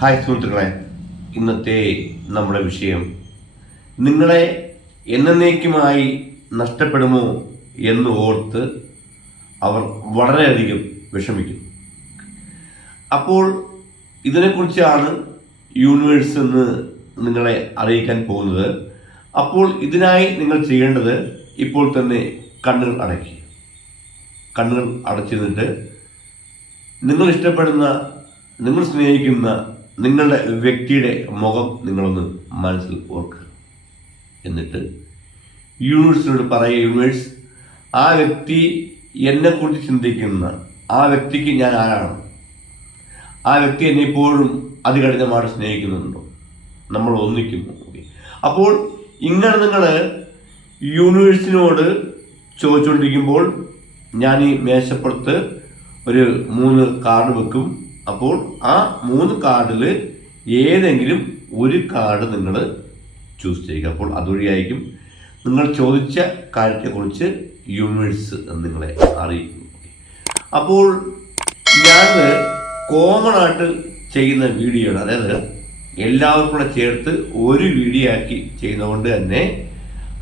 Hi സുഹൃത്തുക്കളെ. ഇന്നത്തെ നമ്മുടെ വിഷയം നിങ്ങളെ എന്നേക്കുമായി നഷ്ടപ്പെടുമോ എന്ന് ഓർത്ത് അവർ വളരെയധികം വിഷമിക്കും അപ്പോൾ ഇതിനെക്കുറിച്ചാണ് യൂണിവേഴ്സ് എന്ന് നിങ്ങളെ അറിയിക്കാൻ പോകുന്നത്. അപ്പോൾ ഇതിനായി നിങ്ങൾ ചെയ്യേണ്ടത് ഇപ്പോൾ തന്നെ കണ്ണുകൾ അടയ്ക്കുക കണ്ണുകൾ അടച്ചിരുന്നിട്ട് നിങ്ങൾ ഇഷ്ടപ്പെടുന്ന നിങ്ങൾ സ്നേഹിക്കുന്ന നിങ്ങളുടെ വ്യക്തിയുടെ മുഖം നിങ്ങളൊന്ന് മനസ്സിൽ ഓർക്കുക. എന്നിട്ട് യൂണിവേഴ്സിനോട് പറയുക യൂണിവേഴ്സ് ആ വ്യക്തി എന്നെക്കുറിച്ച് ചിന്തിക്കുന്ന ആ വ്യക്തിക്ക് ഞാൻ ആരാണ്? ആ വ്യക്തി എന്നെ ഇപ്പോഴും അതികഠിനമായിട്ട് സ്നേഹിക്കുന്നുണ്ടോ? നമ്മൾ ഒന്നിക്കുന്നു അപ്പോൾ ഇങ്ങനെ നിങ്ങൾ യൂണിവേഴ്സിനോട് ചോദിച്ചുകൊണ്ടിരിക്കുമ്പോൾ ഞാൻ ഈ മേശപ്പുറത്ത് ഒരു മൂന്ന് കാർഡ് വെക്കും. അപ്പോൾ ആ മൂന്ന് കാർഡിൽ ഏതെങ്കിലും ഒരു കാർഡ് നിങ്ങൾ ചൂസ് ചെയ്യുക. അപ്പോൾ അതുവഴിയായിരിക്കും നിങ്ങൾ ചോദിച്ച കാര്യത്തെക്കുറിച്ച് യൂണിവേഴ്സ് നിങ്ങളെ അറിയിക്കും അപ്പോൾ ഞാൻ കോമൺ ആയിട്ട് ചെയ്യുന്ന വീഡിയോ അതായത് എല്ലാവർക്കും കൂടെ ചേർത്ത് ഒരു വീഡിയോ ആക്കി ചെയ്യുന്നതുകൊണ്ട് തന്നെ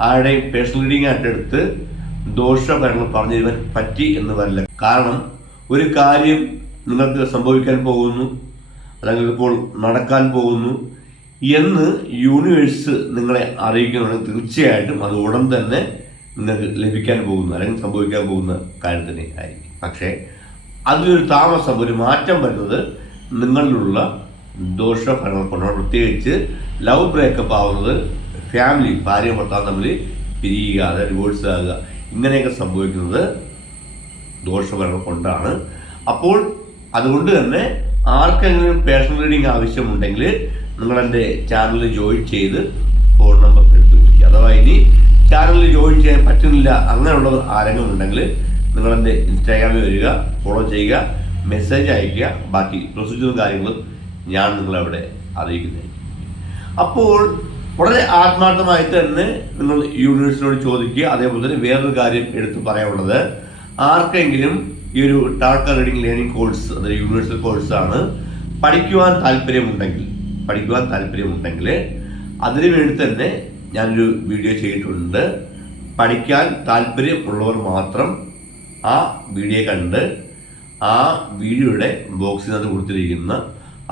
ആരുടെയും പേഴ്സണൽ റീഡിംഗ് ആയിട്ട് എടുത്ത് കാര്യങ്ങൾ പറഞ്ഞു തരുവാൻ പറ്റി എന്ന് വരില്ല. കാരണം ഒരു കാര്യം നിങ്ങൾക്ക് സംഭവിക്കാൻ പോകുന്നു അല്ലെങ്കിൽ ഇപ്പോൾ നടക്കാൻ പോകുന്നു എന്ന് യൂണിവേഴ്സ് നിങ്ങളെ അറിയിക്കുന്നുണ്ടെങ്കിൽ തീർച്ചയായിട്ടും അത് ഉടൻ തന്നെ നിങ്ങൾക്ക് ലഭിക്കാൻ പോകുന്ന അല്ലെങ്കിൽ സംഭവിക്കാൻ പോകുന്ന കാര്യം തന്നെ ആയിരിക്കും. പക്ഷേ അതിലൊരു താമസം ഒരു മാറ്റം വരുന്നത് നിങ്ങളിലുള്ള ദോഷഫലങ്ങൾ കൊണ്ടാണ്. പ്രത്യേകിച്ച് ലവ് ബ്രേക്കപ്പ് ആവുന്നത് ഫാമിലി ഭാര്യ ഭർത്താവ് തമ്മിൽ പിരിയുക അതായത് ഡിവോഴ്സ് ആകുക ഇങ്ങനെയൊക്കെ സംഭവിക്കുന്നത് ദോഷഫലങ്ങൾ കൊണ്ടാണ്. അപ്പോൾ അതുകൊണ്ട് തന്നെ ആർക്കെങ്കിലും പേഴ്സണൽ റീഡിംഗ് ആവശ്യമുണ്ടെങ്കിൽ നിങ്ങൾ എന്റെ ചാനലിൽ ജോയിൻ ചെയ്ത് ഫോൺ നമ്പർ എടുത്ത് വിളിക്കുക. അഥവാ ഇനി ചാനലിൽ ജോയിൻ ചെയ്യാൻ പറ്റുന്നില്ല അങ്ങനെയുള്ളവർ ആരെങ്കിലും ഉണ്ടെങ്കിൽ നിങ്ങൾ എന്റെ ഇൻസ്റ്റാഗ്രാമിൽ വരിക ഫോളോ ചെയ്യുക മെസ്സേജ് അയയ്ക്കുക. ബാക്കി പ്രൊസീജിയറും കാര്യങ്ങളും ഞാൻ നിങ്ങളവിടെ അറിയിക്കുന്നതായിരിക്കും. അപ്പോൾ വളരെ ആത്മാർത്ഥമായിട്ട് തന്നെ നിങ്ങൾ യൂണിവേഴ്സിനോട് ചോദിക്കുക. അതേപോലെ തന്നെ വേറൊരു കാര്യം എടുത്ത് പറയാനുള്ളത്. ആർക്കെങ്കിലും ഈ ഒരു ടാർക്ക റീഡിംഗ് ലേണിംഗ് കോഴ്സ് അതൊരു യൂണിവേഴ്സൽ കോഴ്സാണ് പഠിക്കുവാൻ താല്പര്യമുണ്ടെങ്കിൽ പഠിക്കുവാൻ താല്പര്യമുണ്ടെങ്കിൽ അതിനു വേണ്ടി തന്നെ ഞാനൊരു വീഡിയോ ചെയ്തിട്ടുണ്ട്. പഠിക്കാൻ താല്പര്യമുള്ളവർ മാത്രം ആ വീഡിയോ കണ്ട് ആ വീഡിയോയുടെ ബോക്സിനകത്ത് കൊടുത്തിരിക്കുന്ന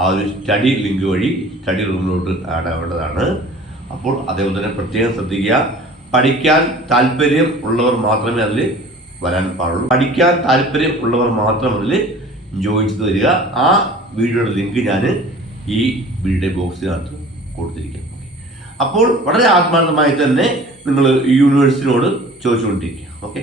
ആ ഒരു സ്റ്റഡി ലിങ്ക് വഴി സ്റ്റഡി റൂമിലോട്ട് ആഡ് ആവേണ്ടതാണ്. അപ്പോൾ അതേപോലെ തന്നെ പ്രത്യേകം ശ്രദ്ധിക്കുക. പഠിക്കാൻ താല്പര്യം ഉള്ളവർ മാത്രമേ അതിൽ വരാൻ പാടുള്ളൂ. പഠിക്കാൻ താല്പര്യം ഉള്ളവർ മാത്രം അതിൽ ജോയിൻ ചെയ്ത് തരിക ആ വീഡിയോയുടെ ലിങ്ക് ഞാൻ ഈ വീഡിയോ ബോക്സിനകത്ത് കൊടുത്തിരിക്കാം. അപ്പോൾ വളരെ ആത്മാർത്ഥമായി തന്നെ നിങ്ങൾ യൂണിവേഴ്സിനോട് ചോദിച്ചുകൊണ്ടിരിക്കുക. ഓക്കെ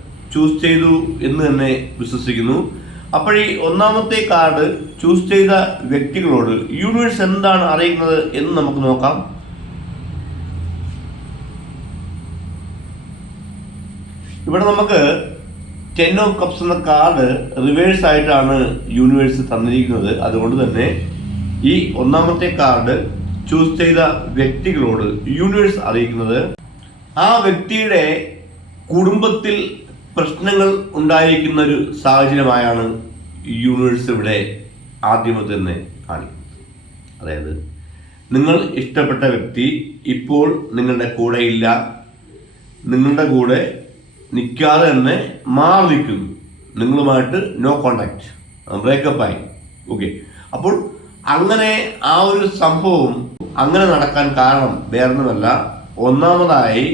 ചൂസ് ചെയ്തു എന്ന് തന്നെ വിശ്വസിക്കുന്നു. അപ്പോൾ ഈ ഒന്നാമത്തെ കാർഡ് ചൂസ് ചെയ്ത വ്യക്തികളോട് യൂണിവേഴ്സ് എന്താണ് അറിയുന്നത് എന്ന് നമുക്ക് നോക്കാം. ഇവിടെ നമുക്ക് ടെൻ ഓഫ് കപ്സ് എന്ന കാർഡ് റിവേഴ്സ് ആയിട്ടാണ് യൂണിവേഴ്സ് തന്നിരിക്കുന്നത്. അതുകൊണ്ട് തന്നെ ഈ ഒന്നാമത്തെ കാർഡ് ചൂസ് ചെയ്ത വ്യക്തികളോട് യൂണിവേഴ്സ് അറിയിക്കുന്നത്. ആ വ്യക്തിയുടെ കുടുംബത്തിൽ പ്രശ്നങ്ങൾ ഉണ്ടായിരിക്കുന്ന ഒരു സാഹചര്യമായാണ് യൂണിവേഴ്സ് ഇവിടെ ആദ്യമേ തന്നെ കാണിക്കുന്നത്. അതായത് നിങ്ങൾ ഇഷ്ടപ്പെട്ട വ്യക്തി ഇപ്പോൾ നിങ്ങളുടെ കൂടെയില്ല നിങ്ങളുടെ കൂടെ നിൽക്കാതെ തന്നെ മാറി നിൽക്കുന്നു. നിങ്ങളുമായിട്ട് നോ കോണ്ടാക്ട് ബ്രേക്കപ്പായി ഓക്കെ അപ്പോൾ അങ്ങനെ ആ ഒരു സംഭവം അങ്ങനെ നടക്കാൻ കാരണം വേറൊന്നുമല്ല. ഒന്നാമതായി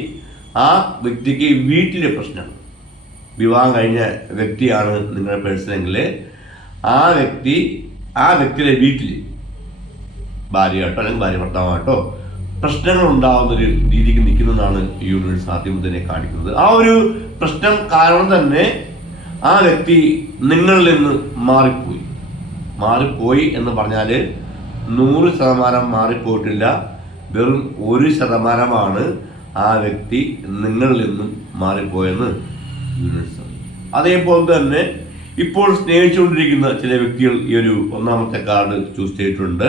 ആ വ്യക്തിക്ക് വീട്ടിലെ പ്രശ്നം വിവാഹം കഴിഞ്ഞ വ്യക്തിയാണ് നിങ്ങളുടെ പേഴ്സണെങ്കിൽ ആ വ്യക്തി ആ വ്യക്തിയുടെ വീട്ടിൽ ഭാര്യയായിട്ടോ അല്ലെങ്കിൽ ഭാര്യ ഭർത്താവായിട്ടോ പ്രശ്നങ്ങൾ ഉണ്ടാവുന്ന ഒരു രീതിക്ക് നിൽക്കുന്നതാണ് യൂണിവേഴ്സ് ആദ്യം തന്നെ കാണിക്കുന്നത്. ആ ഒരു പ്രശ്നം കാരണം തന്നെ ആ വ്യക്തി നിങ്ങളിൽ നിന്ന് മാറിപ്പോയി. മാറിപ്പോയി എന്ന് പറഞ്ഞാൽ നൂറ് ശതമാനം മാറിപ്പോയിട്ടില്ല. വെറും ഒരു ശതമാനമാണ് ആ വ്യക്തി നിങ്ങളിൽ നിന്നും മാറിപ്പോയെന്ന്. അതേപോലെ തന്നെ ഇപ്പോൾ സ്നേഹിച്ചുകൊണ്ടിരിക്കുന്ന ചില വ്യക്തികൾ ഈ ഒരു ഒന്നാമത്തെ കാർഡ് ചൂസ് ചെയ്തിട്ടുണ്ട്.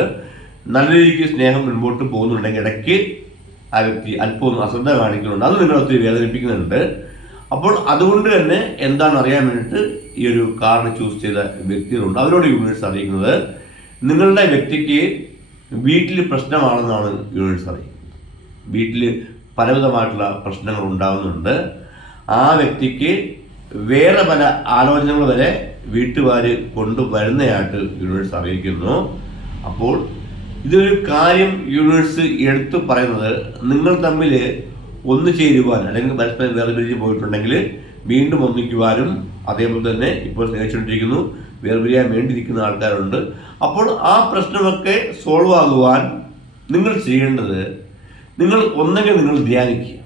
നല്ല രീതിക്ക് സ്നേഹം മുൻപോട്ട് പോകുന്നുണ്ടെങ്കിൽ ഇടയ്ക്ക് ആ വ്യക്തി അല്പം അശ്രദ്ധ കാണിക്കുന്നുണ്ട്. അത് നിങ്ങളെ ഒത്തിരി വേദനിപ്പിക്കുന്നുണ്ട്. അപ്പോൾ അതുകൊണ്ട് തന്നെ എന്താണ് അറിയാൻ വേണ്ടിയിട്ട് ഈ ഒരു കാർഡ് ചൂസ് ചെയ്ത വ്യക്തികളുണ്ട്. അവരോട് യൂണിവേഴ്സ് അറിയിക്കുന്നത്. നിങ്ങളുടെ വ്യക്തിക്ക് വീട്ടിൽ പ്രശ്നമാണെന്നാണ് യൂണിവേഴ്സ് അറിയിക്കുന്നത്. വീട്ടിൽ പലവിധമായിട്ടുള്ള പ്രശ്നങ്ങൾ ഉണ്ടാകുന്നുണ്ട് ആ വ്യക്തിക്ക് വേറെ പല ആലോചനകൾ വരെ വീട്ടുകാർ കൊണ്ടുവരുന്നതായിട്ട് യൂണിവേഴ്സ് അറിയിക്കുന്നു. അപ്പോൾ ഇതൊരു കാര്യം യൂണിവേഴ്സ് എടുത്തു പറയുന്നത് നിങ്ങൾ തമ്മിൽ ഒന്നു ചേരുവാൻ അല്ലെങ്കിൽ പരസ്പരം വേർപിരിഞ്ഞ് പോയിട്ടുണ്ടെങ്കിൽ വീണ്ടും ഒന്നിക്കുവാനും അതേപോലെ തന്നെ ഇപ്പോൾ സ്നേഹിച്ചുകൊണ്ടിരിക്കുന്നു വേർപിരിയാൻ വേണ്ടിയിരിക്കുന്ന ആൾക്കാരുണ്ട്. അപ്പോൾ ആ പ്രശ്നമൊക്കെ സോൾവ് ആകുവാൻ നിങ്ങൾ ചെയ്യേണ്ടത് നിങ്ങൾ ഒന്നെങ്കിൽ നിങ്ങൾ ധ്യാനിക്കുക.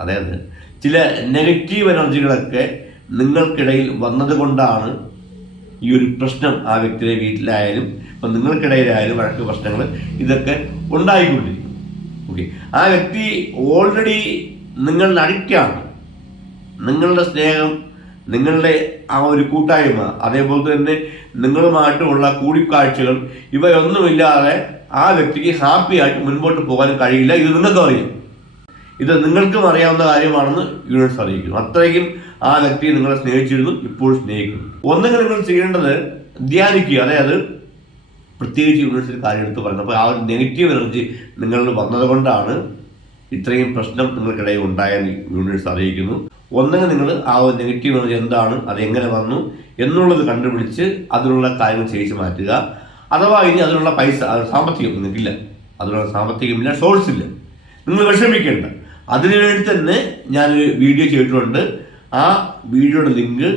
അതായത് ചില നെഗറ്റീവ് എനർജികളൊക്കെ നിങ്ങൾക്കിടയിൽ വന്നതുകൊണ്ടാണ് ഈ ഒരു പ്രശ്നം ആ വ്യക്തിയുടെ വീട്ടിലായാലും ഇപ്പം നിങ്ങൾക്കിടയിലായാലും വഴക്ക് പ്രശ്നങ്ങൾ ഇതൊക്കെ ഉണ്ടായിക്കൊണ്ടിരിക്കും ഓക്കെ ആ വ്യക്തി ഓൾറെഡി നിങ്ങളുടെ അഡിക്റ്റാണ് നിങ്ങളുടെ സ്നേഹം നിങ്ങളുടെ ആ ഒരു കൂട്ടായ്മ അതേപോലെ തന്നെ നിങ്ങളുമായിട്ടുള്ള കൂടിക്കാഴ്ചകൾ ഇവയൊന്നുമില്ലാതെ ആ വ്യക്തിക്ക് ഹാപ്പിയായിട്ട് മുൻപോട്ട് പോകാൻ കഴിയില്ല. ഇത് നിങ്ങൾക്കും അറിയാം. ഇത് നിങ്ങൾക്കും അറിയാവുന്ന കാര്യമാണെന്ന് യൂണിവേഴ്സ് അറിയിക്കുന്നു. അത്രയ്ക്കും ആ വ്യക്തിയെ നിങ്ങളെ സ്നേഹിച്ചിരുന്നു ഇപ്പോൾ സ്നേഹിക്കുന്നു. ഒന്നെങ്കിൽ നിങ്ങൾ ചെയ്യേണ്ടത് ധ്യാനിക്കുക അതായത് പ്രത്യേകിച്ച് യൂണിവേഴ്സിൽ കാര്യം എടുത്ത് പറയുന്നത് അപ്പോൾ ആ ഒരു നെഗറ്റീവ് എനർജി നിങ്ങളിൽ വന്നതുകൊണ്ടാണ് ഇത്രയും പ്രശ്നം നിങ്ങൾക്കിടയിൽ ഉണ്ടായെന്ന് യൂണിവേഴ്സ് അറിയിക്കുന്നു. ഒന്നെങ്കിൽ നിങ്ങൾ ആ ഒരു നെഗറ്റീവ് എനർജി എന്താണ് അത് എങ്ങനെ വന്നു എന്നുള്ളത് കണ്ടുപിടിച്ച് അതിനുള്ള കാര്യങ്ങൾ ചെയ്യിച്ച് മാറ്റുക. അഥവാ ഇനി അതിനുള്ള പൈസ സാമ്പത്തികം നിങ്ങൾക്കില്ല. അതിനുള്ള സാമ്പത്തികമില്ല സോഴ്സ് ഇല്ല. നിങ്ങൾ വിഷമിക്കേണ്ട. അതിനു വേണ്ടി തന്നെ ഞാനൊരു വീഡിയോ ചെയ്തിട്ടുണ്ട്. ആ വീഡിയോയുടെ ലിങ്ക്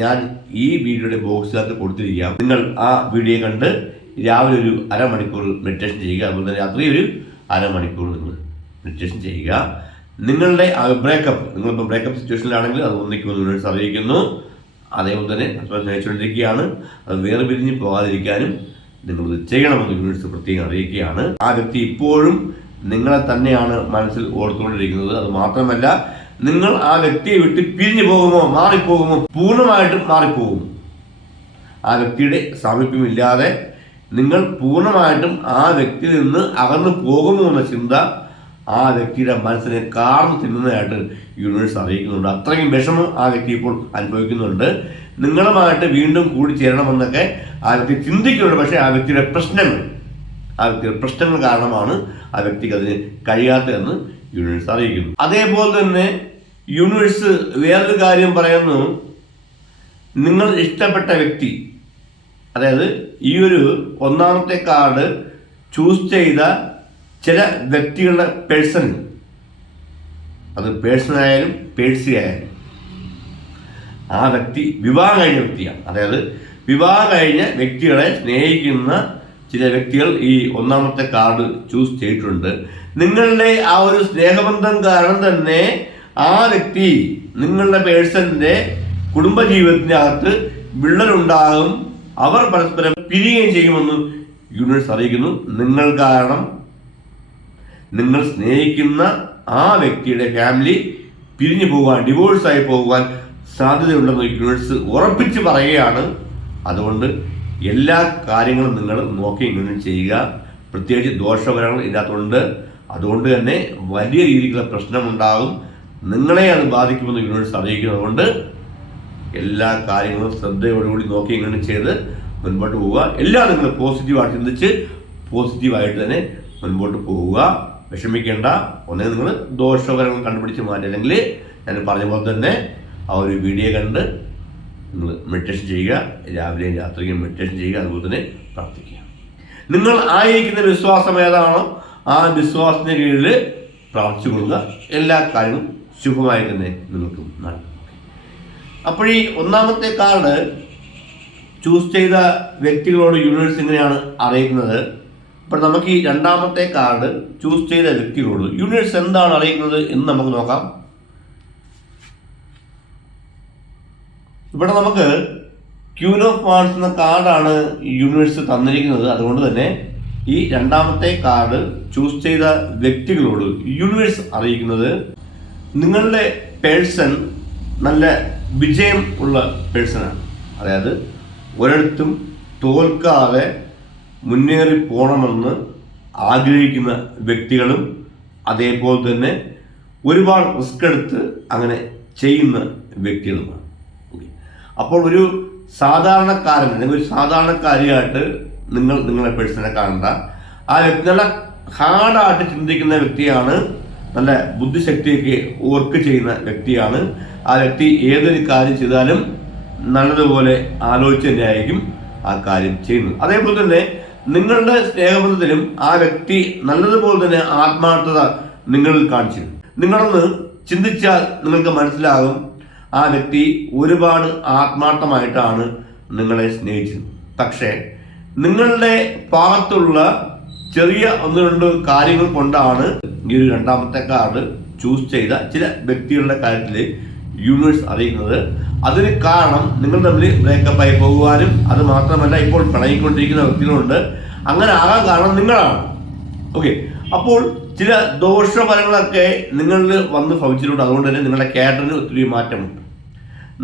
ഞാൻ ഈ വീഡിയോയുടെ ബോക്സിനകത്ത് കൊടുത്തിരിക്കാം നിങ്ങൾ ആ വീഡിയോ കണ്ട് രാവിലെ ഒരു അരമണിക്കൂർ മെഡിറ്റേഷൻ ചെയ്യുക. അതുപോലെ തന്നെ രാത്രി ഒരു അരമണിക്കൂർ നിങ്ങൾ മെഡിറ്റേഷൻ ചെയ്യുക. നിങ്ങളുടെ ബ്രേക്കപ്പ് നിങ്ങളിപ്പോൾ ബ്രേക്കപ്പ് സിറ്റുവേഷനിലാണെങ്കിൽ അത് ഒന്നിക്കുമെന്ന് യൂണിവേഴ്സ് അറിയിക്കുന്നു. അതേപോലെ തന്നെ ഹസ്ബൻഡ് സ്നേഹിച്ചുകൊണ്ടിരിക്കുകയാണ് അത് വേറെ പിരിഞ്ഞ് പോകാതിരിക്കാനും നിങ്ങളിത് ചെയ്യണമെന്ന് യൂണിവേഴ്സ് പ്രത്യേകം അറിയിക്കുകയാണ്. ആ വ്യക്തി ഇപ്പോഴും നിങ്ങളെ തന്നെയാണ് മനസ്സിൽ ഓർത്തുകൊണ്ടിരിക്കുന്നത്. അത് മാത്രമല്ല നിങ്ങൾ ആ വ്യക്തിയെ വിട്ട് പിരിഞ്ഞു പോകുമോ മാറിപ്പോകുമോ പൂർണമായിട്ടും മാറിപ്പോകും. ആ വ്യക്തിയുടെ സാമീപ്യമില്ലാതെ നിങ്ങൾ പൂർണമായിട്ടും ആ വ്യക്തിയിൽ നിന്ന് അകന്നു പോകുമോ എന്ന ചിന്ത ആ വ്യക്തിയുടെ മനസ്സിനെ കാർന്നു തിന്നുന്നതായിട്ട് യൂണിവേഴ്സ് അറിയിക്കുന്നുണ്ട്. അത്രയും വിഷമം ആ വ്യക്തി ഇപ്പോൾ അനുഭവിക്കുന്നുണ്ട്. നിങ്ങളുമായിട്ട് വീണ്ടും കൂടി ചേരണമെന്നൊക്കെ ആ വ്യക്തി ചിന്തിക്കുന്നുണ്ട്. പക്ഷേ ആ വ്യക്തിയുടെ പ്രശ്നങ്ങൾ ആ വ്യക്തിയുടെ പ്രശ്നങ്ങൾ കാരണമാണ് ആ വ്യക്തിക്ക് അതിന് കഴിയാത്തതെന്ന് യൂണിവേഴ്സ് അറിയിക്കുന്നു. അതേപോലെ തന്നെ യൂണിവേഴ്സ് വേറൊരു കാര്യം പറയുന്നു. നിങ്ങൾ ഇഷ്ടപ്പെട്ട വ്യക്തി അതായത് ഈ ഒരു ഒന്നാമത്തെ കാർഡ് ചൂസ് ചെയ്ത ചില വ്യക്തികളുടെ പേഴ്സൺ അത് പേഴ്സണായാലും പേഴ്സി ആയാലും ആ വ്യക്തി വിവാഹം കഴിഞ്ഞ വ്യക്തിയാണ്. അതായത് വിവാഹം കഴിഞ്ഞ വ്യക്തികളെ സ്നേഹിക്കുന്ന ചില വ്യക്തികൾ ഈ ഒന്നാമത്തെ കാർഡ് ചൂസ് ചെയ്തിട്ടുണ്ട്. നിങ്ങളുടെ ആ ഒരു സ്നേഹബന്ധം കാരണം തന്നെ ആ വ്യക്തി നിങ്ങളുടെ പേഴ്സന്റെ കുടുംബജീവിതത്തിനകത്ത് വിള്ളലുണ്ടാകും. അവർ പരസ്പരം പിരിയുകയും ചെയ്യുമെന്ന് യൂണിവേഴ്സ് അറിയിക്കുന്നു. നിങ്ങൾ കാരണം നിങ്ങൾ സ്നേഹിക്കുന്ന ആ വ്യക്തിയുടെ ഫാമിലി പിരിഞ്ഞു പോകാൻ ഡിവോഴ്സായി പോകുവാൻ സാധ്യതയുണ്ടെന്ന് യൂണിവേഴ്സ് ഉറപ്പിച്ച് പറയുകയാണ്. അതുകൊണ്ട് എല്ലാ കാര്യങ്ങളും നിങ്ങൾ നോക്കി ഇങ്ങനെ ചെയ്യുക. പ്രത്യേകിച്ച് ദോഷഫലങ്ങൾ ഇല്ലാത്തതുകൊണ്ട് അതുകൊണ്ട് തന്നെ വലിയ രീതിയിലുള്ള പ്രശ്നമുണ്ടാകും. നിങ്ങളെ അത് ബാധിക്കുമെന്ന് യൂണിവേഴ്സ് അറിയിക്കുന്നതുകൊണ്ട് എല്ലാ കാര്യങ്ങളും ശ്രദ്ധയോടുകൂടി നോക്കി ഇങ്ങനെ ചെയ്ത് മുൻപോട്ട് പോവുക. എല്ലാം നിങ്ങൾ പോസിറ്റീവായിട്ട് ചിന്തിച്ച് പോസിറ്റീവായിട്ട് തന്നെ മുൻപോട്ട് പോവുക. വിഷമിക്കേണ്ട. ഒന്നേ നിങ്ങൾ ദോഷകരങ്ങൾ കണ്ടുപിടിച്ച് മാറ്റി അല്ലെങ്കിൽ ഞാൻ പറഞ്ഞ പോലെ തന്നെ ആ ഒരു വീഡിയോ കണ്ട് നിങ്ങൾ മെഡിറ്റേഷൻ ചെയ്യുക രാവിലെയും രാത്രിയും മെഡിറ്റേഷൻ ചെയ്യുക അതുപോലെ തന്നെ പ്രാർത്ഥിക്കുക. നിങ്ങൾ ആയിരിക്കുന്ന വിശ്വാസം ഏതാണോ ആ വിശ്വാസത്തിന് കീഴിൽ പ്രാർത്ഥിച്ചു കൊടുക്കുക എല്ലാ കാര്യവും ശുഭമായി തന്നെ നിങ്ങൾക്കും നടക്കും അപ്പോൾ ഈ ഒന്നാമത്തെ കാർഡ് ചൂസ് ചെയ്ത വ്യക്തികളോട് യൂണിവേഴ്സ് എങ്ങനെയാണ് അറിയിക്കുന്നത് അപ്പോൾ നമുക്ക് ഈ രണ്ടാമത്തെ കാർഡ് ചൂസ് ചെയ്ത വ്യക്തികളോട് യൂണിവേഴ്സ് എന്താണ് അറിയിക്കുന്നത് എന്ന് നമുക്ക് നോക്കാം. ഇവിടെ നമുക്ക് ക്യൂൻ ഓഫ് മാർസ് എന്ന കാർഡാണ് യൂണിവേഴ്സ് തന്നിരിക്കുന്നത്. അതുകൊണ്ട് തന്നെ ഈ രണ്ടാമത്തെ കാർഡ് ചൂസ് ചെയ്ത വ്യക്തികളോട് യൂണിവേഴ്സ് അറിയിക്കുന്നത് നിങ്ങളുടെ പേഴ്സൺ നല്ല വിജയം ഉള്ള പേഴ്സണാണ് അതായത് ഒരിടത്തും തോൽക്കാതെ മുന്നേറി പോകണമെന്ന് ആഗ്രഹിക്കുന്ന വ്യക്തികളും അതേപോലെ തന്നെ ഒരുപാട് റിസ്ക് എടുത്ത് അങ്ങനെ ചെയ്യുന്ന വ്യക്തികളുമാണ്. അപ്പോൾ ഒരു സാധാരണക്കാരൻ അല്ലെങ്കിൽ ഒരു സാധാരണക്കാരിയായിട്ട് നിങ്ങൾ നിങ്ങളെ പേഴ്സണെ കാണണ്ട. ആ വ്യക്തി നല്ല ഹാർഡായിട്ട് ചിന്തിക്കുന്ന വ്യക്തിയാണ് നല്ല ബുദ്ധിശക്തിയൊക്കെ വർക്ക് ചെയ്യുന്ന വ്യക്തിയാണ്. ആ വ്യക്തി ഏതൊരു കാര്യം ചെയ്താലും നല്ലതുപോലെ ആലോചിച്ച് തന്നെയായിരിക്കും ആ കാര്യം ചെയ്യുന്നത്. അതേപോലെ തന്നെ നിങ്ങളുടെ സ്നേഹബന്ധത്തിലും ആ വ്യക്തി നല്ലതുപോലെ തന്നെ ആത്മാർത്ഥത നിങ്ങളിൽ കാണിച്ചിരുന്നു നിങ്ങളൊന്ന് ചിന്തിച്ചാൽ നിങ്ങൾക്ക് മനസ്സിലാകും ആ വ്യക്തി ഒരുപാട് ആത്മാർത്ഥമായിട്ടാണ് നിങ്ങളെ സ്നേഹിച്ചത്. പക്ഷേ നിങ്ങളുടെ ഭാഗത്തുള്ള ചെറിയ ഒന്ന് രണ്ട് കാര്യങ്ങൾ കൊണ്ടാണ് ഈ ഒരു രണ്ടാമത്തെ കാർഡ് ചൂസ് ചെയ്ത ചില വ്യക്തികളുടെ കാര്യത്തിൽ യൂണിവേഴ്സ് അറിയുന്നത്. അതിന് കാരണം നിങ്ങൾ തമ്മിൽ ബ്രേക്കപ്പ് ആയി പോകുവാനും അത് മാത്രമല്ല ഇപ്പോൾ പിണങ്ങിക്കൊണ്ടിരിക്കുന്ന വ്യക്തികളുണ്ട്. അങ്ങനെ ആകാൻ കാരണം നിങ്ങളാണ്. ഓക്കെ അപ്പോൾ ചില ദോഷഫലങ്ങളൊക്കെ നിങ്ങളിൽ വന്ന് ഭവിച്ചിട്ടുണ്ട്. അതുകൊണ്ട് തന്നെ നിങ്ങളുടെ ക്യാരക്ടറിന് ഒത്തിരി മാറ്റമുണ്ട്.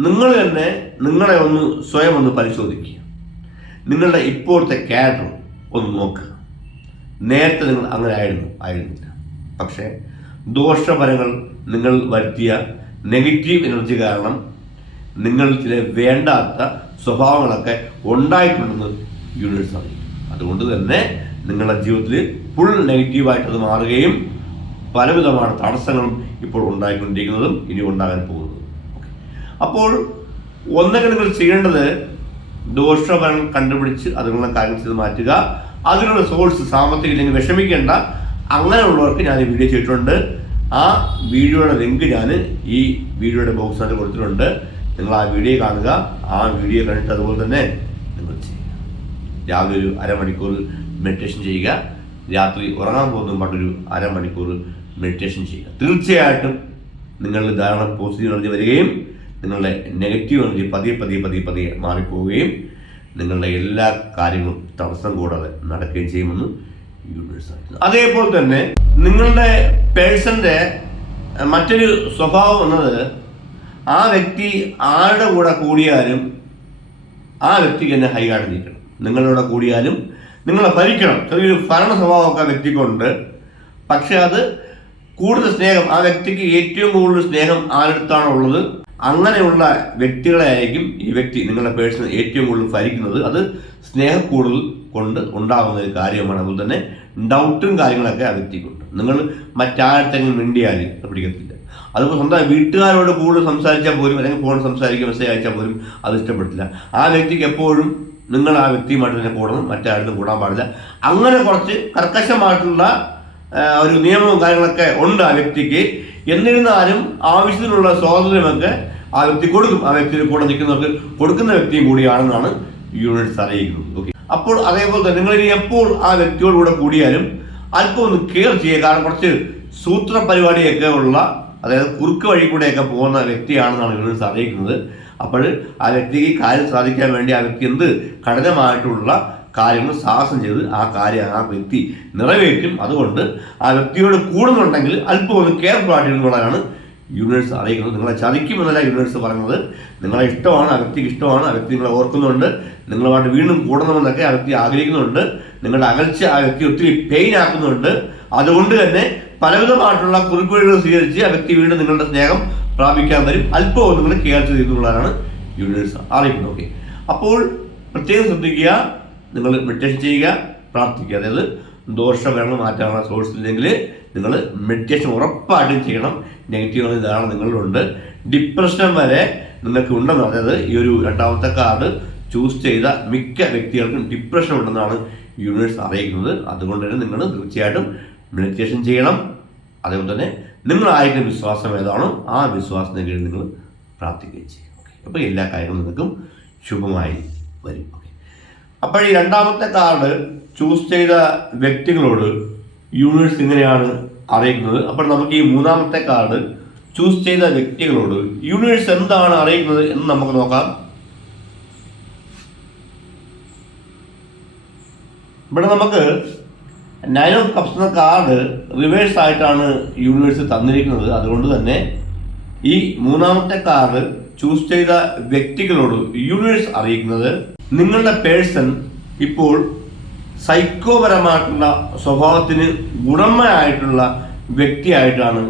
നിങ്ങൾ തന്നെ നിങ്ങളെ ഒന്ന് സ്വയം ഒന്ന് പരിശോധിക്കുക. നിങ്ങളുടെ ഇപ്പോഴത്തെ ക്യാഡർ ഒന്ന് നോക്കുക. നേരത്തെ നിങ്ങൾ അങ്ങനെ ആയിരുന്നു ആയിരുന്നില്ല. പക്ഷേ ദോഷഫലങ്ങൾ നിങ്ങൾ വരുത്തിയ നെഗറ്റീവ് എനർജി കാരണം നിങ്ങൾ ചില വേണ്ടാത്ത സ്വഭാവങ്ങളൊക്കെ ഉണ്ടായിട്ടുണ്ടെന്ന് യൂണിവേഴ്സ് അറിയും അതുകൊണ്ട് തന്നെ നിങ്ങളുടെ ജീവിതത്തിൽ ഫുൾ നെഗറ്റീവായിട്ട് അത് മാറുകയും പലവിധമാണ് തടസ്സങ്ങളും ഇപ്പോൾ ഉണ്ടായിക്കൊണ്ടിരിക്കുന്നതും ഇനി ഉണ്ടാകാൻ പോകുന്നതും ഓക്കെ. അപ്പോൾ ഒന്നുകിൽ നിങ്ങൾ ചെയ്യേണ്ടത് ദോഷഫലം കണ്ടുപിടിച്ച് അതിനുള്ള കാര്യം ചെയ്ത് മാറ്റുക. അതിനുള്ള സോഴ്സ് സാമ്പത്തികം ഇല്ലെങ്കിൽ വിഷമിക്കേണ്ട. അങ്ങനെയുള്ളവർക്ക് ഞാൻ ഈ വീഡിയോ ചെയ്തിട്ടുണ്ട്. ആ വീഡിയോയുടെ ലിങ്ക് ഞാൻ ഈ വീഡിയോയുടെ ബോക്സിനകത്ത് കൊടുത്തിട്ടുണ്ട്. നിങ്ങൾ ആ വീഡിയോ കാണുക. ആ വീഡിയോ കണ്ടിട്ട് അതുപോലെ തന്നെ നിങ്ങൾ ചെയ്യുക. രാവിലെ ഒരു അരമണിക്കൂർ മെഡിറ്റേഷൻ ചെയ്യുക. രാത്രി ഉറങ്ങാൻ പോകുന്ന പാട്ടൊരു അരമണിക്കൂർ മെഡിറ്റേഷൻ ചെയ്യുക. തീർച്ചയായിട്ടും നിങ്ങളിൽ ധാരാളം പോസിറ്റീവ് എനർജി വരികയും നിങ്ങളുടെ നെഗറ്റീവ് എനർജി പതിയെ പതിയെ പതിയെ പതിയെ മാറിപ്പോവുകയും നിങ്ങളുടെ എല്ലാ കാര്യങ്ങളും തടസ്സം കൂടാതെ നടക്കുകയും ചെയ്യുമെന്ന് യൂണിവേഴ്സ്. അതേപോലെ തന്നെ നിങ്ങളുടെ പേഴ്സന്റെ മറ്റൊരു സ്വഭാവം എന്നത് ആ വ്യക്തി ആരുടെ കൂടെ കൂടിയാലും ആ വ്യക്തിക്ക് തന്നെ ഹൈകാർഡ് നിൽക്കണം നിങ്ങളുടെ കൂടിയാലും നിങ്ങളെ ഭരിക്കണം. ചെറിയൊരു ഭരണ സ്വഭാവമൊക്കെ ആ വ്യക്തിക്കുണ്ട്. പക്ഷെ അത് കൂടുതൽ സ്നേഹം ആ വ്യക്തിക്ക് ഏറ്റവും കൂടുതൽ സ്നേഹം ആരടുത്താണോ ഉള്ളത് അങ്ങനെയുള്ള വ്യക്തികളെയായിരിക്കും ഈ വ്യക്തി നിങ്ങളുടെ പേഴ്സൺ ഏറ്റവും കൂടുതൽ ഭരിക്കുന്നത്. അത് സ്നേഹക്കൂടുതൽ കൊണ്ട് ഉണ്ടാകുന്ന ഒരു കാര്യമാണ്. അതുപോലെ തന്നെ ഡൗട്ടും കാര്യങ്ങളൊക്കെ ആ വ്യക്തിക്കുണ്ട്. നിങ്ങൾ മറ്റാരത്തെങ്കിലും മിണ്ടിയാൽ പിടിക്കത്തില്ല. അതുപോലെ സ്വന്തം വീട്ടുകാരോട് കൂടുതൽ സംസാരിച്ചാൽ പോലും അല്ലെങ്കിൽ ഫോൺ സംസാരിക്കുക മെസ്സേജ് അയച്ചാൽ പോലും അത് ഇഷ്ടപ്പെട്ടില്ല. ആ വ്യക്തിക്ക് എപ്പോഴും നിങ്ങൾ ആ വ്യക്തിയുമായിട്ട് തന്നെ കൂടണം. മറ്റാരും കൂടാൻ പാടില്ല. അങ്ങനെ കുറച്ച് കർക്കശമായിട്ടുള്ള ഒരു നിയമവും കാര്യങ്ങളൊക്കെ ഉണ്ട് ആ വ്യക്തിക്ക്. എന്നിരുന്നാലും ആവശ്യത്തിനുള്ള സ്വാതന്ത്ര്യമൊക്കെ ആ വ്യക്തി കൊടുക്കും. ആ വ്യക്തിയുടെ കൂടെ നിൽക്കുന്നവർക്ക് കൊടുക്കുന്ന വ്യക്തിയും കൂടിയാണെന്നാണ് യൂണിറ്റ്സ് അറിയിക്കുന്നത്. ഓക്കെ. അപ്പോൾ അതേപോലെ തന്നെ നിങ്ങൾ ഇനി എപ്പോൾ ആ വ്യക്തിയോട് കൂടെ കൂടിയാലും അല്പം ഒന്ന് കെയർ ചെയ്യുക. കാരണം കുറച്ച് സൂത്ര പരിപാടിയൊക്കെ ഉള്ള അതായത് കുറുക്ക് വഴി കൂടെയൊക്കെ പോകുന്ന വ്യക്തിയാണെന്നാണ് യൂണിറ്റ്സ് അറിയിക്കുന്നത്. അപ്പോൾ ആ വ്യക്തിക്ക് കാര്യം സാധിക്കാൻ വേണ്ടി ആ വ്യക്തി എന്ത് കഠിനമായിട്ടുള്ള കാര്യങ്ങൾ സാഹസം ചെയ്ത് ആ കാര്യം ആ വ്യക്തി നിറവേറ്റും. അതുകൊണ്ട് ആ വ്യക്തിയോട് കൂടുന്നുണ്ടെങ്കിൽ അല്പം ഒന്ന് കെയർഫുൾ ആയിട്ടിരുന്നുള്ളതാണ് യൂണിവേഴ്സ് അറിയിക്കുന്നത്. നിങ്ങളെ ചതിക്കുമെന്നല്ല യൂണിവേഴ്സ് പറയുന്നത്. നിങ്ങളെ ഇഷ്ടമാണ് ആ വ്യക്തിക്ക് ഇഷ്ടമാണ് ആ വ്യക്തി നിങ്ങളെ ഓർക്കുന്നുണ്ട്. നിങ്ങളുമായിട്ട് വീണ്ടും കൂടണമെന്നൊക്കെ ആ വ്യക്തി ആഗ്രഹിക്കുന്നുണ്ട്. നിങ്ങളുടെ അകൽച്ച ആ വ്യക്തി ഒത്തിരി പെയിൻ ആക്കുന്നുണ്ട്. അതുകൊണ്ട് തന്നെ പലവിധമായിട്ടുള്ള കുറിപ്പുകൾ സ്വീകരിച്ച് ആ വ്യക്തി വീണ്ടും നിങ്ങളുടെ സ്നേഹം പ്രാപിക്കാൻ വരും. അല്പവും നിങ്ങൾ കെയർ ചെയ്തിട്ടുള്ളതാണ് യൂണിവേഴ്സ് അറിയിക്കുന്നത്. ഓക്കെ അപ്പോൾ പ്രത്യേകം ശ്രദ്ധിക്കുക നിങ്ങൾ മെഡിറ്റേഷൻ ചെയ്യുക പ്രാർത്ഥിക്കുക. അതായത് ദോഷഫലങ്ങൾ മാറ്റാനുള്ള സോഴ്സ് ഇല്ലെങ്കിൽ നിങ്ങൾ മെഡിറ്റേഷൻ ഉറപ്പായിട്ടും ചെയ്യണം. നെഗറ്റീവുകൾ ധാരാളം നിങ്ങളിലുണ്ട്. ഡിപ്രഷൻ വരെ നിങ്ങൾക്ക് ഉണ്ടെന്ന് അതായത് ഈ ഒരു രണ്ടാമത്തെ കാർഡ് ചൂസ് ചെയ്ത മിക്ക വ്യക്തികൾക്കും ഡിപ്രഷൻ ഉണ്ടെന്നാണ് യൂണിവേഴ്സ് അറിയിക്കുന്നത്. അതുകൊണ്ട് തന്നെ നിങ്ങൾ തീർച്ചയായിട്ടും മെഡിറ്റേഷൻ ചെയ്യണം. അതേപോലെ തന്നെ നിങ്ങളായിരിക്കുന്ന വിശ്വാസം ഏതാണോ? ആ വിശ്വാസത്തിന് കീഴിൽ നിങ്ങൾ പ്രാർത്ഥിക്കുകയും ചെയ്യും അപ്പോൾ എല്ലാ കാര്യങ്ങളും നിങ്ങൾക്കും ശുഭമായി വരും. അപ്പോൾ ഈ രണ്ടാമത്തെ കാർഡ് ചൂസ് ചെയ്ത വ്യക്തികളോട് യൂണിവേഴ്സ് ഇങ്ങനെയാണ് അറിയിക്കുന്നത്. അപ്പോൾ നമുക്ക് ഈ മൂന്നാമത്തെ കാർഡ് ചൂസ് ചെയ്ത വ്യക്തികളോട് യൂണിവേഴ്സ് എന്താണ് അറിയിക്കുന്നത് എന്ന് നമുക്ക് നോക്കാം. ഇവിടെ നമുക്ക് നയൻ ഓഫ് കപ്സ് എന്ന കാർഡ് റിവേഴ്സ് ആയിട്ടാണ് യൂണിവേഴ്സ് തന്നിരിക്കുന്നത്. അതുകൊണ്ട് തന്നെ ഈ മൂന്നാമത്തെ കാർഡ് ചൂസ് ചെയ്ത വ്യക്തികളോട് യൂണിവേഴ്സ് അറിയിക്കുന്നത് നിങ്ങളുടെ പേഴ്സൺ ഇപ്പോൾ സൈക്കോപരമായിട്ടുള്ള സ്വഭാവത്തിന് ഉടമയായിട്ടുള്ള വ്യക്തിയായിട്ടാണ്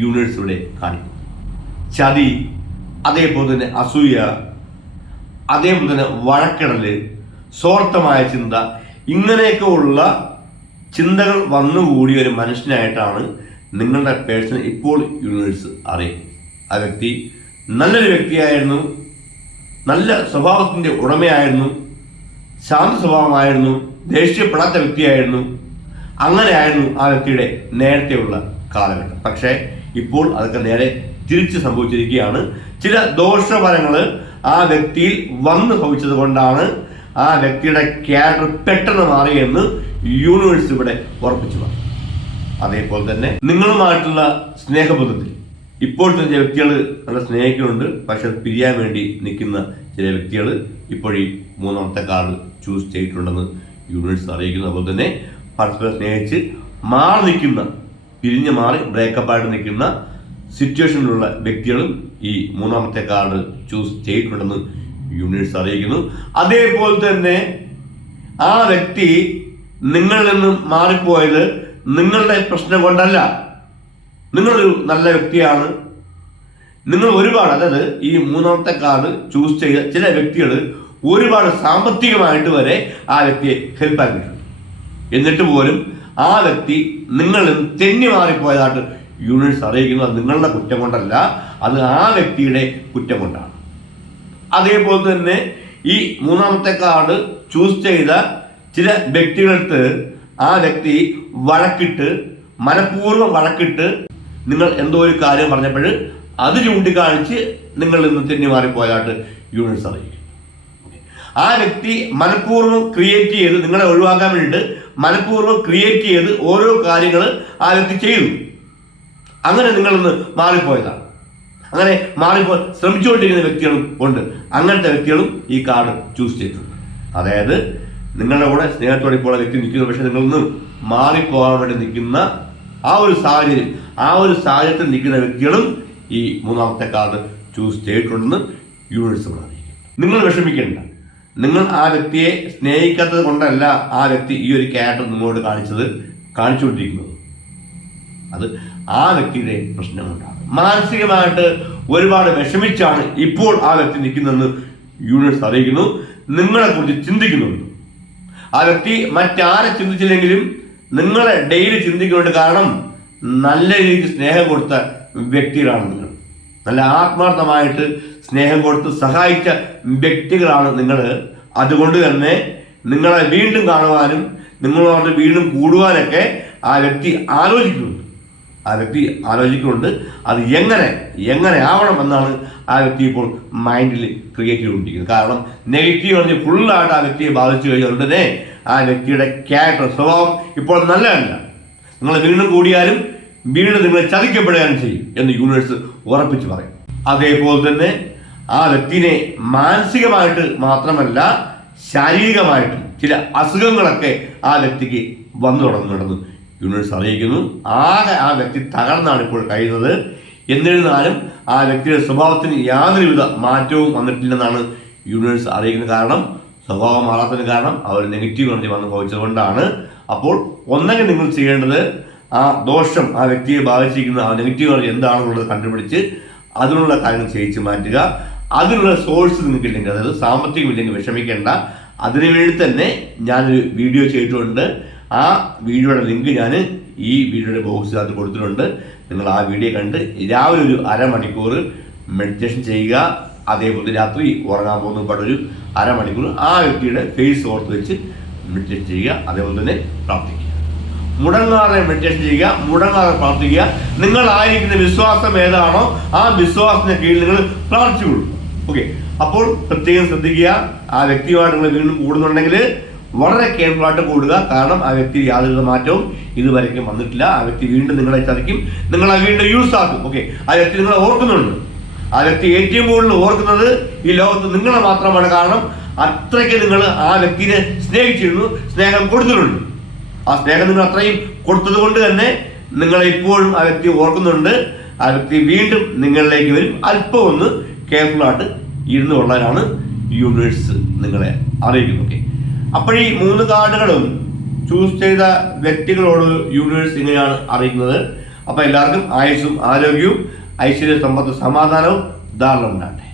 യൂണിവേഴ്സ് ഇവിടെ കാണിക്കുന്നത്. ചതി അതേപോലെ തന്നെ അസൂയ അതേപോലെ തന്നെ വഴക്കിടൽ സ്വാർത്ഥമായ ചിന്ത ഇങ്ങനെയൊക്കെ ഉള്ള ചിന്തകൾ വന്നുകൂടിയ ഒരു മനുഷ്യനായിട്ടാണ് നിങ്ങളുടെ പേഴ്സൺ ഇപ്പോൾ യൂണിവേഴ്സ് അറിയും ആ വ്യക്തി നല്ലൊരു വ്യക്തിയായിരുന്നു. നല്ല സ്വഭാവത്തിന്റെ ഉടമയായിരുന്നു ശാന്ത സ്വഭാവമായിരുന്നു ദേഷ്യപ്പെടാത്ത വ്യക്തിയായിരുന്നു. അങ്ങനെയായിരുന്നു ആ വ്യക്തിയുടെ നേരത്തെയുള്ള കാലഘട്ടം. പക്ഷേ ഇപ്പോൾ അതൊക്കെ നേരെ തിരിച്ച് സംഭവിച്ചിരിക്കുകയാണ്. ചില ദോഷഫലങ്ങൾ ആ വ്യക്തിയിൽ വന്നു ഭവിച്ചത് കൊണ്ടാണ് ആ വ്യക്തിയുടെ ക്യാരക്ടർ പെട്ടെന്ന് മാറിയെന്ന് യൂണിവേഴ്സ് ഇവിടെ ഉറപ്പിച്ചു അതേപോലെ തന്നെ നിങ്ങളുമായിട്ടുള്ള സ്നേഹബന്ധത്തിൽ ഇപ്പോൾ ചില വ്യക്തികൾ നല്ല സ്നേഹിക്കുന്നുണ്ട് പക്ഷെ അത് പിരിയാൻ വേണ്ടി നിൽക്കുന്ന ചില വ്യക്തികൾ ഇപ്പോഴീ മൂന്നാമത്തെ കാർഡ് ചൂസ് ചെയ്തിട്ടുണ്ടെന്ന് യൂണിവേഴ്സ് അറിയിക്കുന്നു. അതുപോലെ തന്നെ പരസ്പരം സ്നേഹിച്ച് മാറി നിൽക്കുന്ന പിരിഞ്ഞ് മാറി ബ്രേക്കപ്പ് ആയിട്ട് നിൽക്കുന്ന സിറ്റുവേഷനിലുള്ള വ്യക്തികളും ഈ മൂന്നാമത്തെ കാർഡ് ചൂസ് ചെയ്തിട്ടുണ്ടെന്ന് യൂണിവേഴ്സ് അറിയിക്കുന്നു. അതേപോലെ തന്നെ ആ വ്യക്തി നിങ്ങളിൽ നിന്ന് മാറിപ്പോയത് നിങ്ങളുടെ പ്രശ്നം കൊണ്ടല്ല. നിങ്ങളൊരു നല്ല വ്യക്തിയാണ്. നിങ്ങൾ ഒരുപാട് അതായത് ഈ മൂന്നാമത്തെ കാർഡ് ചൂസ് ചെയ്ത ചില വ്യക്തികൾ ഒരുപാട് സാമ്പത്തികമായിട്ട് വരെ ആ വ്യക്തിയെ ഹെൽപ്പ് ആക്കിയിട്ടുണ്ട്. എന്നിട്ട് പോലും ആ വ്യക്തി നിങ്ങളിൽ തെന്നി മാറിപ്പോയതായിട്ട് യൂണിവേഴ്സ് അറിയിക്കുന്നു അത് നിങ്ങളുടെ കുറ്റം കൊണ്ടല്ല അത് ആ വ്യക്തിയുടെ കുറ്റം കൊണ്ടാണ്. അതേപോലെ തന്നെ ഈ മൂന്നാമത്തെ കാർഡ് ചൂസ് ചെയ്ത ചില വ്യക്തികൾക്ക് ആ വ്യക്തി വഴക്കിട്ട് മനഃപൂർവം വഴക്കിട്ട് നിങ്ങൾ എന്തോ ഒരു കാര്യം പറഞ്ഞപ്പോൾ അത് ചൂണ്ടിക്കാണിച്ച് നിങ്ങൾ നിന്ന് തെന്നി മാറിപ്പോയതായിട്ട് യൂണിവേഴ്സ് അറിയിക്കും. ആ വ്യക്തി മനഃപൂർവം ക്രിയേറ്റ് ചെയ്ത് നിങ്ങളെ ഒഴിവാക്കാൻ വേണ്ടിയിട്ട് മനഃപൂർവം ക്രിയേറ്റ് ചെയ്ത് ഓരോ കാര്യങ്ങൾ ആ വ്യക്തി ചെയ്തു. അങ്ങനെ നിങ്ങളിന്ന് മാറിപ്പോയതാണ്. അങ്ങനെ മാറിപ്പോ ശ്രമിച്ചുകൊണ്ടിരിക്കുന്ന വ്യക്തികളും ഉണ്ട്. അങ്ങനത്തെ വ്യക്തികളും ഈ കാർഡ് ചൂസ് ചെയ്തിട്ടുണ്ട്. അതായത് നിങ്ങളുടെ കൂടെ സ്നേഹത്തോടെ ഇപ്പോൾ വ്യക്തി നിൽക്കുന്നു. പക്ഷെ നിങ്ങളൊന്നും മാറിപ്പോകാൻ വേണ്ടി നിൽക്കുന്ന ആ ഒരു സാഹചര്യം ആ ഒരു സാഹചര്യത്തിൽ നിൽക്കുന്ന വ്യക്തികളും ഈ മൂന്നാമത്തെ കാർഡ് ചൂസ് ചെയ്തിട്ടുണ്ടെന്ന് യൂണിവേഴ്സ് അറിയിക്കും നിങ്ങൾ വിഷമിക്കേണ്ട. നിങ്ങൾ ആ വ്യക്തിയെ സ്നേഹിക്കാത്തത് കൊണ്ടല്ല ആ വ്യക്തി ഈ ഒരു ക്യാരക്ടർ നിങ്ങളോട് കാണിച്ചത് കാണിച്ചുകൊണ്ടിരിക്കുന്നത്. അത് ആ വ്യക്തിയുടെ പ്രശ്നം കൊണ്ടാണ്. മാനസികമായിട്ട് ഒരുപാട് വിഷമിച്ചാണ് ഇപ്പോൾ ആ വ്യക്തി നിൽക്കുന്നതെന്ന് യൂണിവേഴ്സ് അറിയിക്കുന്നു. നിങ്ങളെ കുറിച്ച് ചിന്തിക്കുന്നുണ്ട്. ആ വ്യക്തി മറ്റാരെ ചിന്തിച്ചില്ലെങ്കിലും നിങ്ങളെ ഡെയിലി ചിന്തിക്കുന്നുണ്ട്. കാരണം നല്ല രീതിക്ക് സ്നേഹം കൊടുത്ത വ്യക്തികളാണ് നിങ്ങൾ നല്ല ആത്മാർത്ഥമായിട്ട് സ്നേഹം കൊടുത്ത് സഹായിച്ച വ്യക്തികളാണ് നിങ്ങൾ അതുകൊണ്ട് തന്നെ നിങ്ങളെ വീണ്ടും കാണുവാനും നിങ്ങളോട് വീണ്ടും കൂടുവാനൊക്കെ ആ വ്യക്തി ആലോചിക്കുന്നുണ്ട്. ആ വ്യക്തി ആലോചിക്കുന്നുണ്ട്. അത് എങ്ങനെ എങ്ങനെ ആവണം എന്നാണ് ആ വ്യക്തി ഇപ്പോൾ മൈൻഡിൽ ക്രിയേറ്റ് ചെയ്തുകൊണ്ടിരിക്കുന്നത്. കാരണം നെഗറ്റീവ് പറഞ്ഞ് ഫുള്ളായിട്ട് ആ വ്യക്തിയെ ബാധിച്ചു കഴിഞ്ഞാൽ ഉടനെ ആ വ്യക്തിയുടെ ക്യാരക്ടർ സ്വഭാവം ഇപ്പോൾ നല്ലതല്ല. നിങ്ങൾ വീണ്ടും കൂടിയാലും വീണ്ടും നിങ്ങളെ ചതിക്കപ്പെടുകയും ചെയ്യും എന്ന് യൂണിവേഴ്സ് ഉറപ്പിച്ച് പറയും. അതേപോലെ തന്നെ ആ വ്യക്തിനെ മാനസികമായിട്ട് മാത്രമല്ല ശാരീരികമായിട്ടും ചില അസുഖങ്ങളൊക്കെ ആ വ്യക്തിക്ക് വന്നു നടന്നു യൂണിവേഴ്സ് അറിയിക്കുന്നു. ആകെ ആ വ്യക്തി തകർന്നാണ് ഇപ്പോൾ കഴിയുന്നത്. എന്നിരുന്നാലും ആ വ്യക്തിയുടെ സ്വഭാവത്തിന് യാതൊരുവിധ മാറ്റവും വന്നിട്ടില്ലെന്നാണ് യൂണിവേഴ്സ് അറിയിക്കുന്ന കാരണം. സ്വഭാവം മാറാത്തതിന് കാരണം അവർ നെഗറ്റീവ് എനർജി വന്ന് ഭവിച്ചതുകൊണ്ടാണ് അപ്പോൾ ഒന്നെങ്കിൽ നിങ്ങൾ ചെയ്യേണ്ടത് ആ ദോഷം ആ വ്യക്തിയെ ബാധിച്ചിരിക്കുന്ന ആ നെഗറ്റീവ് എനർജി എന്താണെന്നുള്ളത് കണ്ടുപിടിച്ച് അതിനുള്ള കാര്യങ്ങൾ ചെയ്യിച്ച് മാറ്റുക. അതിനുള്ള സോഴ്സ് നിങ്ങൾക്കില്ലെങ്കിൽ അതായത് സാമ്പത്തികമില്ലെങ്കിൽ വിഷമിക്കേണ്ട. അതിനുവേണ്ടി തന്നെ ഞാനൊരു വീഡിയോ ചെയ്തിട്ടുണ്ട്. ആ വീഡിയോയുടെ ലിങ്ക് ഞാൻ ഈ വീഡിയോയുടെ ബോക്സിനകത്ത് കൊടുത്തിട്ടുണ്ട്. നിങ്ങൾ ആ വീഡിയോ കണ്ട് രാവിലെ ഒരു അരമണിക്കൂർ മെഡിറ്റേഷൻ ചെയ്യുക. അതേപോലെ രാത്രി ഉറങ്ങാൻ പോകുന്ന പാടൊരു അരമണിക്കൂർ ആ വ്യക്തിയുടെ ഫേസ് ഓർത്ത് വെച്ച് മെഡിറ്റേഷൻ ചെയ്യുക അതേപോലെ തന്നെ പ്രാർത്ഥിക്കുക. മുടങ്ങാതെ മെഡിറ്റേഷൻ ചെയ്യുക മുടങ്ങാതെ പ്രാർത്ഥിക്കുക. നിങ്ങൾ ആയിരിക്കുന്ന വിശ്വാസം ഏതാണോ ആ വിശ്വാസത്തിന് കീഴിൽ നിങ്ങൾ പ്രാർത്ഥിച്ചുകൊള്ളൂ ഓക്കെ അപ്പോൾ പ്രത്യേകം ശ്രദ്ധിക്കുക ആ വ്യക്തിയുമായിട്ട് നിങ്ങൾ വീണ്ടും കൂടുന്നുണ്ടെങ്കിൽ വളരെ കെയർഫുള്ളായിട്ട് കൂടുക. കാരണം ആ വ്യക്തി യാതൊരു മാറ്റവും ഇതുവരെയ്ക്കും വന്നിട്ടില്ല. ആ വ്യക്തി വീണ്ടും നിങ്ങളെ ചതിക്കും. നിങ്ങളെ വീണ്ടും യൂസ് ആക്കും. ഓക്കെ ആ വ്യക്തി നിങ്ങളെ ഓർക്കുന്നുണ്ട്. ആ വ്യക്തി ഏറ്റവും കൂടുതൽ ഓർക്കുന്നത് ഈ ലോകത്ത് നിങ്ങളെ മാത്രമാണ്. കാരണം അത്രയ്ക്ക് നിങ്ങൾ ആ വ്യക്തിനെ സ്നേഹിച്ചിരുന്നു സ്നേഹം കൊടുത്തിട്ടുണ്ട്. ആ സ്നേഹം നിങ്ങൾ അത്രയും കൊടുത്തത് കൊണ്ട് തന്നെ നിങ്ങളെ ഇപ്പോഴും ആ വ്യക്തി ഓർക്കുന്നുണ്ട്. ആ വ്യക്തി വീണ്ടും നിങ്ങളിലേക്ക് വരും. അല്പം ഒന്ന് കെയർഫുൾ ആയിട്ട് ഇരുന്ന് കൊള്ളാനാണ് യൂണിവേഴ്സ് നിങ്ങളെ അറിയിക്കുന്നത്. അപ്പോൾ ഈ മൂന്ന് കാർഡുകളും ചൂസ് ചെയ്ത വ്യക്തികളോട് യൂണിവേഴ്സ് ഇങ്ങനെയാണ് അറിയിക്കുന്നത്. അപ്പോൾ എല്ലാവർക്കും ആയുസ്സും ആരോഗ്യവും ഐശ്വര്യ സമ്പത്ത് സമാധാനവും ധാരണ ഉണ്ടാകട്ടെ